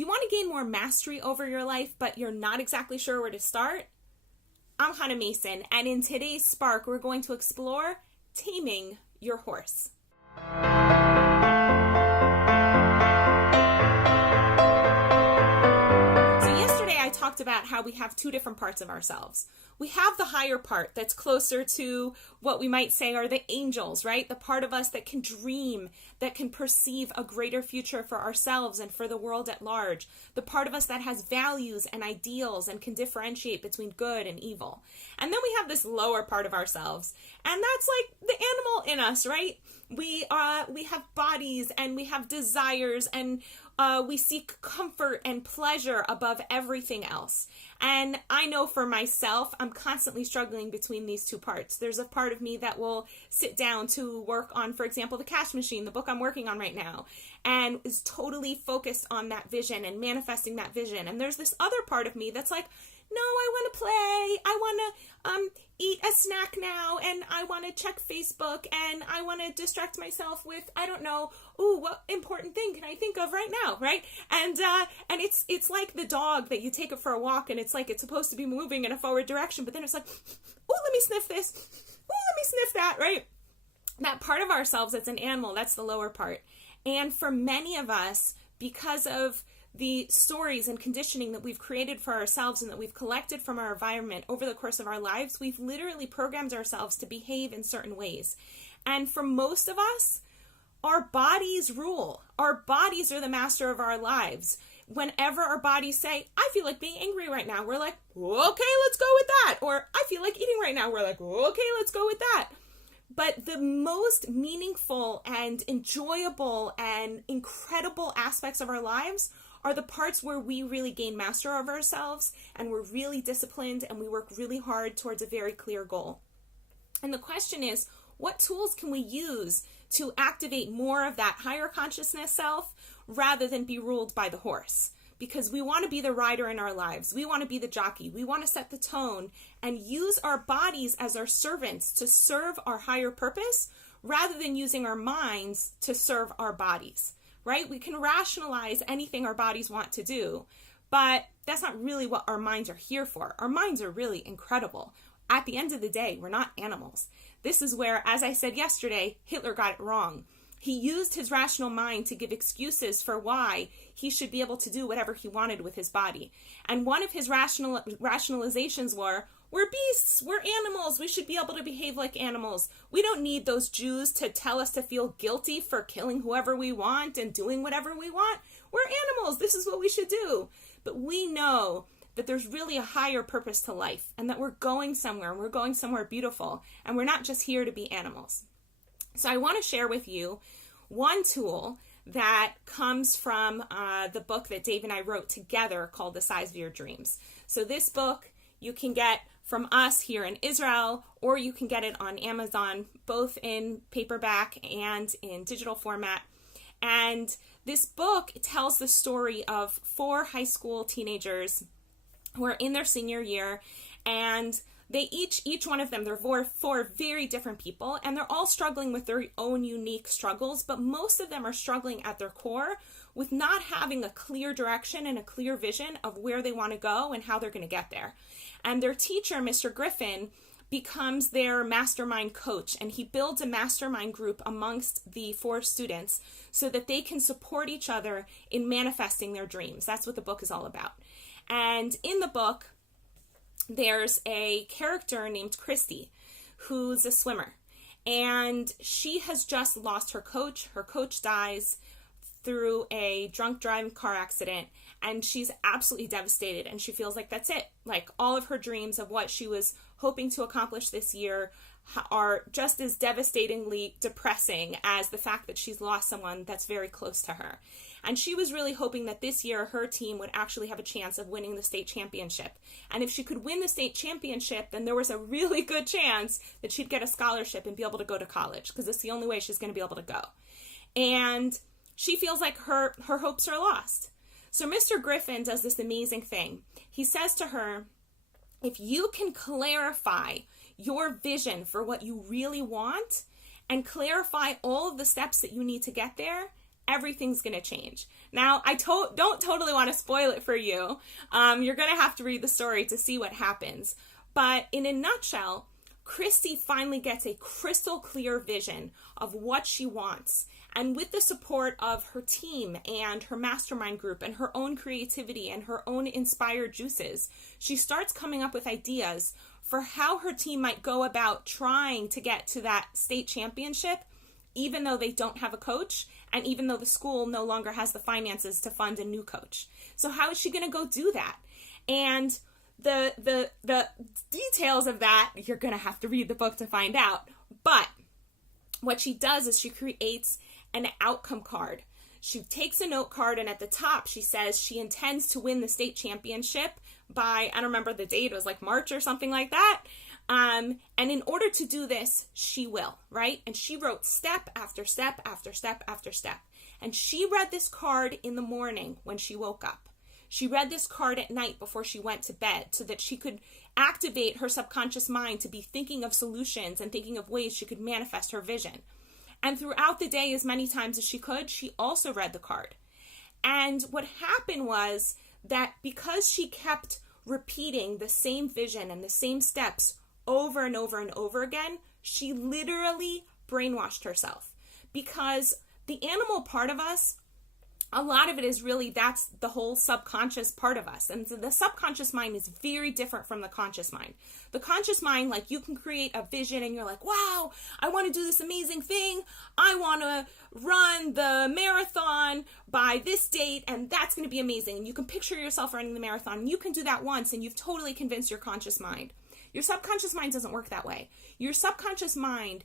Do you want to gain more mastery over your life, but you're not exactly sure where to start? I'm Hannah Mason, and in today's Spark, we're going to explore taming your horse. Talked about how we have two different parts of ourselves. We have the higher part that's closer to what we might say are the angels, right? The part of us that can dream, that can perceive a greater future for ourselves and for the world at large. The part of us that has values and ideals and can differentiate between good and evil. And then we have this lower part of ourselves, and that's like the animal in us, right? We have bodies and we have desires, and we seek comfort and pleasure above everything else. And I know for myself, I'm constantly struggling between these two parts. There's a part of me that will sit down to work on, for example, The Cash Machine, the book I'm working on right now, and is totally focused on that vision and manifesting that vision. And there's this other part of me that's like, no, I want to play. I want to eat a snack now, and I want to check Facebook, and I want to distract myself with, I don't know, what important thing can I think of right now, right? And it's like the dog that you take it for a walk, and it's like it's supposed to be moving in a forward direction, but then it's like, let me sniff this. Let me sniff that, right? That part of ourselves that's an animal, that's the lower part. And for many of us, because of the stories and conditioning that we've created for ourselves and that we've collected from our environment over the course of our lives, we've literally programmed ourselves to behave in certain ways. And for most of us, our bodies rule. Our bodies are the master of our lives. Whenever our bodies say, I feel like being angry right now, we're like, okay, let's go with that. Or I feel like eating right now, we're like, okay, let's go with that. But the most meaningful and enjoyable and incredible aspects of our lives are the parts where we really gain mastery of ourselves, and we're really disciplined, and we work really hard towards a very clear goal. And the question is, what tools can we use to activate more of that higher consciousness self rather than be ruled by the horse? Because we want to be the rider in our lives. We want to be the jockey. We want to set the tone and use our bodies as our servants to serve our higher purpose rather than using our minds to serve our bodies. Right? We can rationalize anything our bodies want to do, but that's not really what our minds are here for. Our minds are really incredible. At the end of the day, we're not animals. This is where, as I said yesterday, Hitler got it wrong. He used his rational mind to give excuses for why he should be able to do whatever he wanted with his body. And one of his rationalizations were, we're beasts, we're animals, we should be able to behave like animals. We don't need those Jews to tell us to feel guilty for killing whoever we want and doing whatever we want. We're animals, this is what we should do. But we know that there's really a higher purpose to life, and that we're going somewhere, and we're going somewhere beautiful, and we're not just here to be animals. So I want to share with you one tool that comes from the book that Dave and I wrote together called The Size of Your Dreams. So this book you can get from us here in Israel, or you can get it on Amazon, both in paperback and in digital format. And this book tells the story of 4 high school teenagers who are in their senior year, and they each one of them, they're four very different people, and they're all struggling with their own unique struggles, but most of them are struggling at their core with not having a clear direction and a clear vision of where they want to go and how they're going to get there. And their teacher, Mr. Griffin, becomes their mastermind coach, and he builds a mastermind group amongst the 4 students so that they can support each other in manifesting their dreams. That's what the book is all about. And in the book, there's a character named Christy who's a swimmer, and she has just lost her coach. Her coach dies through a drunk driving car accident, and she's absolutely devastated, and she feels like that's it. Like, all of her dreams of what she was hoping to accomplish this year are just as devastatingly depressing as the fact that she's lost someone that's very close to her. And she was really hoping that this year her team would actually have a chance of winning the state championship. And if she could win the state championship, then there was a really good chance that she'd get a scholarship and be able to go to college, because it's the only way she's going to be able to go. And she feels like her hopes are lost. So Mr. Griffin does this amazing thing. He says to her, if you can clarify your vision for what you really want and clarify all of the steps that you need to get there, everything's going to change. Now, I don't totally want to spoil it for you. You're going to have to read the story to see what happens. But in a nutshell, Christy finally gets a crystal clear vision of what she wants. And with the support of her team and her mastermind group and her own creativity and her own inspired juices, she starts coming up with ideas for how her team might go about trying to get to that state championship, even though they don't have a coach and even though the school no longer has the finances to fund a new coach. So how is she going to go do that? And the details of that, you're going to have to read the book to find out. But what she does is she creates an outcome card. She takes a note card, and at the top she says she intends to win the state championship by, I don't remember the date, it was like March or something like that. And in order to do this, she will, right? And she wrote step after step after step after step. And she read this card in the morning when she woke up. She read this card at night before she went to bed so that she could activate her subconscious mind to be thinking of solutions and thinking of ways she could manifest her vision. And throughout the day, as many times as she could, she also read the card. And what happened was that because she kept repeating the same vision and the same steps over and over and over again, she literally brainwashed herself. Because the animal part of us, a lot of it is really, that's the whole subconscious part of us. And the subconscious mind is very different from the conscious mind. The conscious mind, like, you can create a vision and you're like, wow, I want to do this amazing thing. I want to run the marathon by this date and that's going to be amazing. And you can picture yourself running the marathon and you can do that once and you've totally convinced your conscious mind. Your subconscious mind doesn't work that way. Your subconscious mind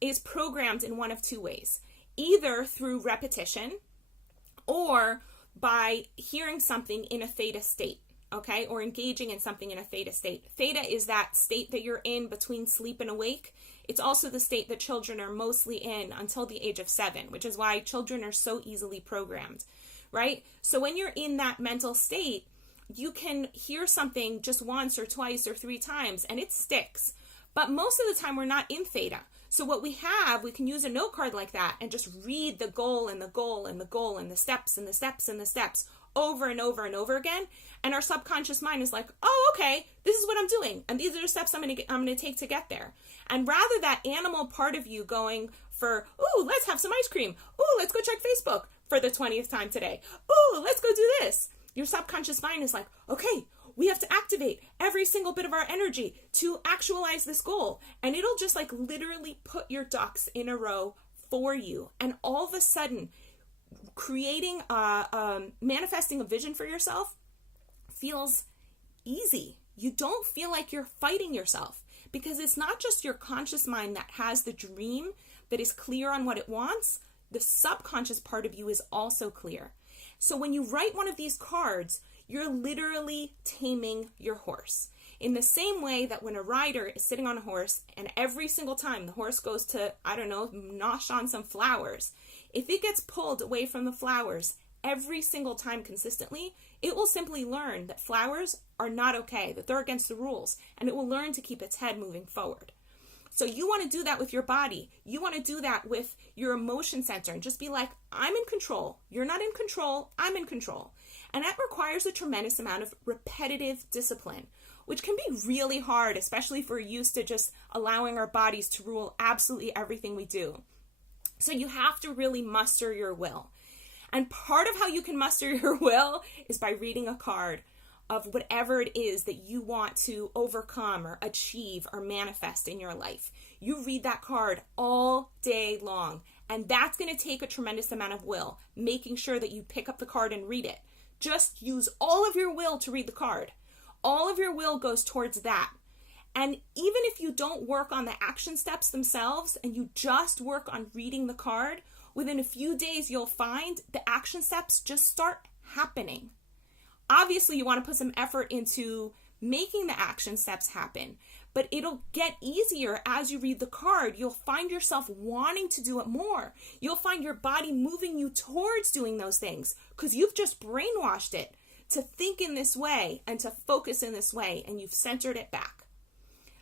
is programmed in one of two ways. Either through repetition, or by hearing something in a theta state, okay? Or engaging in something in a theta state. Theta is that state that you're in between sleep and awake. It's also the state that children are mostly in until the age of 7, which is why children are so easily programmed, right? So when you're in that mental state, you can hear something just once or twice or 3 times and it sticks. But most of the time we're not in theta. So what we can use a note card like that and just read the goal and the goal and the goal and the steps and the steps and the steps over and over and over again. And our subconscious mind is like, oh, okay, this is what I'm doing. And these are the steps I'm going to take to get there. And rather that animal part of you going for, ooh, let's have some ice cream. Ooh, let's go check Facebook for the 20th time today. Ooh, let's go do this. Your subconscious mind is like, okay, we have to activate every single bit of our energy to actualize this goal. And it'll just like literally put your ducks in a row for you. And all of a sudden, creating, manifesting a vision for yourself feels easy. You don't feel like you're fighting yourself because it's not just your conscious mind that has the dream that is clear on what it wants. The subconscious part of you is also clear. So when you write one of these cards, you're literally taming your horse. In the same way that when a rider is sitting on a horse and every single time the horse goes to, I don't know, nosh on some flowers, if it gets pulled away from the flowers every single time consistently, it will simply learn that flowers are not okay, that they're against the rules, and it will learn to keep its head moving forward. So you want to do that with your body. You want to do that with your emotion center and just be like, I'm in control. You're not in control. I'm in control. And that requires a tremendous amount of repetitive discipline, which can be really hard, especially if we're used to just allowing our bodies to rule absolutely everything we do. So you have to really muster your will. And part of how you can muster your will is by reading a card of whatever it is that you want to overcome or achieve or manifest in your life. You read that card all day long, and that's going to take a tremendous amount of will, making sure that you pick up the card and read it. Just use all of your will to read the card. All of your will goes towards that. And even if you don't work on the action steps themselves and you just work on reading the card, within a few days you'll find the action steps just start happening. Obviously, you want to put some effort into making the action steps happen, but it'll get easier as you read the card. You'll find yourself wanting to do it more. You'll find your body moving you towards doing those things because you've just brainwashed it to think in this way and to focus in this way, and you've centered it back.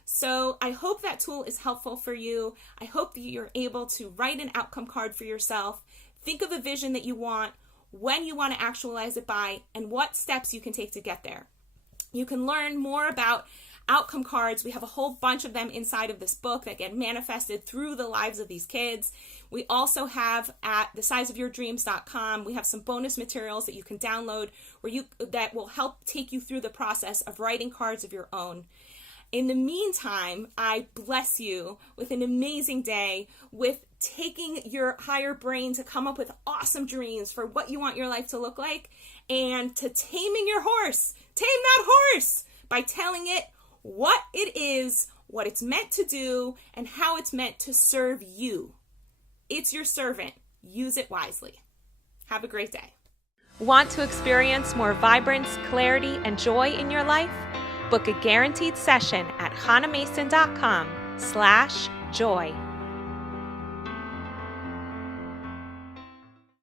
So I hope that tool is helpful for you. I hope that you're able to write an outcome card for yourself. Think of a vision that you want. when you want to actualize it by, and what steps you can take to get there. You can learn more about outcome cards. We have a whole bunch of them inside of this book that get manifested through the lives of these kids. We also have at thesizeofyourdreams.com, we have some bonus materials that you can download that will help take you through the process of writing cards of your own. In the meantime, I bless you with an amazing day, with taking your higher brain to come up with awesome dreams for what you want your life to look like, and to taming your horse. Tame that horse by telling it what it is, what it's meant to do, and how it's meant to serve you. It's your servant. Use it wisely. Have a great day. Want to experience more vibrance, clarity, and joy in your life? Book a guaranteed session at hanamason.com/joy.